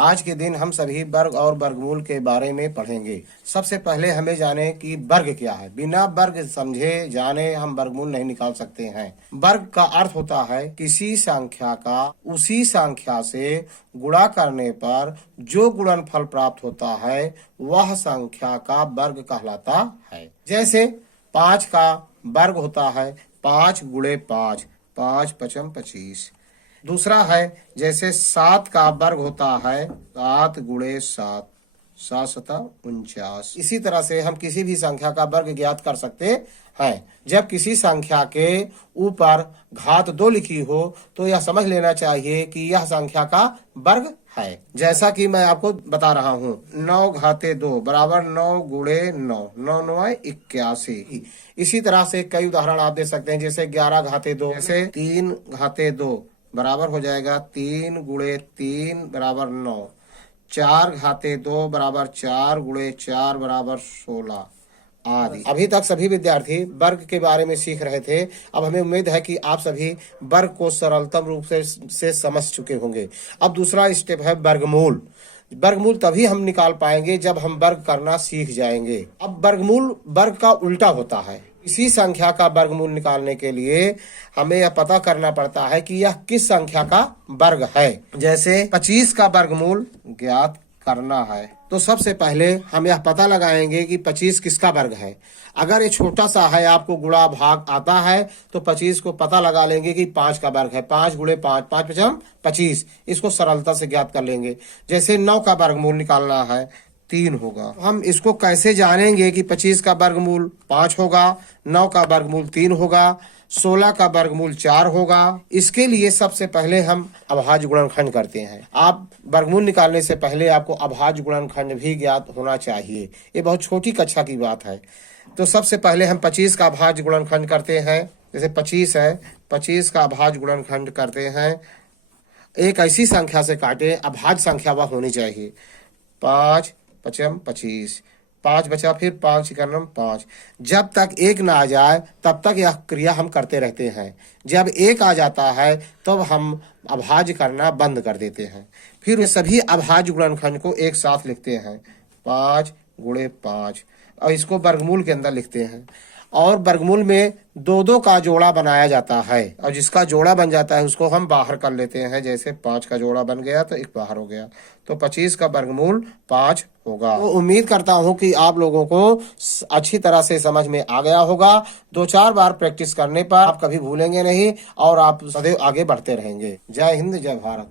आज के दिन हम सभी वर्ग और वर्गमूल के बारे में पढ़ेंगे। सबसे पहले हमें जाने कि वर्ग क्या है। बिना वर्ग समझे जाने हम वर्गमूल नहीं निकाल सकते हैं। वर्ग का अर्थ होता है किसी संख्या का उसी संख्या से गुणा करने पर जो गुणनफल प्राप्त होता है वह संख्या का वर्ग कहलाता है। जैसे 5 का वर्ग होता है 5 गुणे 5, 5 पचम 25। दूसरा है जैसे 7 का वर्ग होता है 7 गुणे 7, 7 सता 49। इसी तरह से हम किसी भी संख्या का वर्ग ज्ञात कर सकते हैं। जब किसी संख्या के ऊपर घात 2 लिखी हो तो यह समझ लेना चाहिए कि यह संख्या का वर्ग है। जैसा कि मैं आपको बता रहा हूँ 9 घाते 2 बराबर 9 गुणे 9, 9 9 81। इसी तरह से कई उदाहरण आप दे सकते हैं। जैसे 11 घाते 2, जैसे 3 घाते 2 बराबर हो जाएगा 3 गुणे 3 बराबर 9, 4 घाते 2 बराबर 4 गुणे 4 बराबर 16 आदि। अभी तक सभी विद्यार्थी वर्ग के बारे में सीख रहे थे। अब हमें उम्मीद है कि आप सभी वर्ग को सरलतम रूप से समझ चुके होंगे। अब दूसरा स्टेप है वर्गमूल। वर्गमूल तभी हम निकाल पाएंगे जब हम वर्ग करना सीख जाएंगे। अब वर्गमूल वर्ग का उल्टा होता है। इसी संख्या का वर्गमूल निकालने के लिए हमें यह पता करना पड़ता है कि यह किस संख्या का वर्ग है। जैसे 25 का वर्गमूल ज्ञात करना है तो सबसे पहले हम यह पता लगाएंगे कि 25 किसका वर्ग है। अगर ये छोटा सा है, आपको गुणा भाग आता है तो 25 को पता लगा लेंगे कि 5 का वर्ग है। 5 गुणे 5, 5 पचम 25। इसको सरलता से ज्ञात कर लेंगे। जैसे 9 का वर्गमूल निकालना है 3 होगा। हम इसको कैसे जानेंगे कि 25 का वर्गमूल 5 होगा, 9 का वर्गमूल 3 होगा, 16 का वर्गमूल 4 होगा। इसके लिए सबसे पहले हम अभाज्य गुणनखंड करते हैं। आप वर्गमूल निकालने से पहले आपको अभाज्य गुणनखंड भी ज्ञात होना चाहिए। ये बहुत छोटी कक्षा की बात है। तो सबसे पहले हम 25 का अभाज्य गुणनखंड करते हैं। जैसे 25 है, 25 का अभाज्य गुणनखंड करते हैं। एक ऐसी संख्या से काटे, अभाज्य संख्या वह होनी चाहिए। 5 पचम 25, 5 बचा, फिर 5 इकन्नम 5। जब तक 1 ना आ जाए तब तक यह क्रिया हम करते रहते हैं। जब 1 आ जाता है तब हम अभाज्य करना बंद कर देते हैं। फिर सभी अभाज्य गुणनखंड को एक साथ लिखते हैं 5 गुणे 5 और इसको वर्गमूल के अंदर लिखते हैं। और वर्गमूल में 2-2 का जोड़ा बनाया जाता है और जिसका जोड़ा बन जाता है उसको हम बाहर कर लेते हैं। जैसे 5 का जोड़ा बन गया तो 1 बाहर हो गया, तो 25 का वर्गमूल 5 होगा। तो उम्मीद करता हूं कि आप लोगों को अच्छी तरह से समझ में आ गया होगा। 2-4 बार प्रैक्टिस करने पर आप कभी भूलेंगे नहीं और आप सदैव आगे बढ़ते रहेंगे। जय हिंद, जय भारत।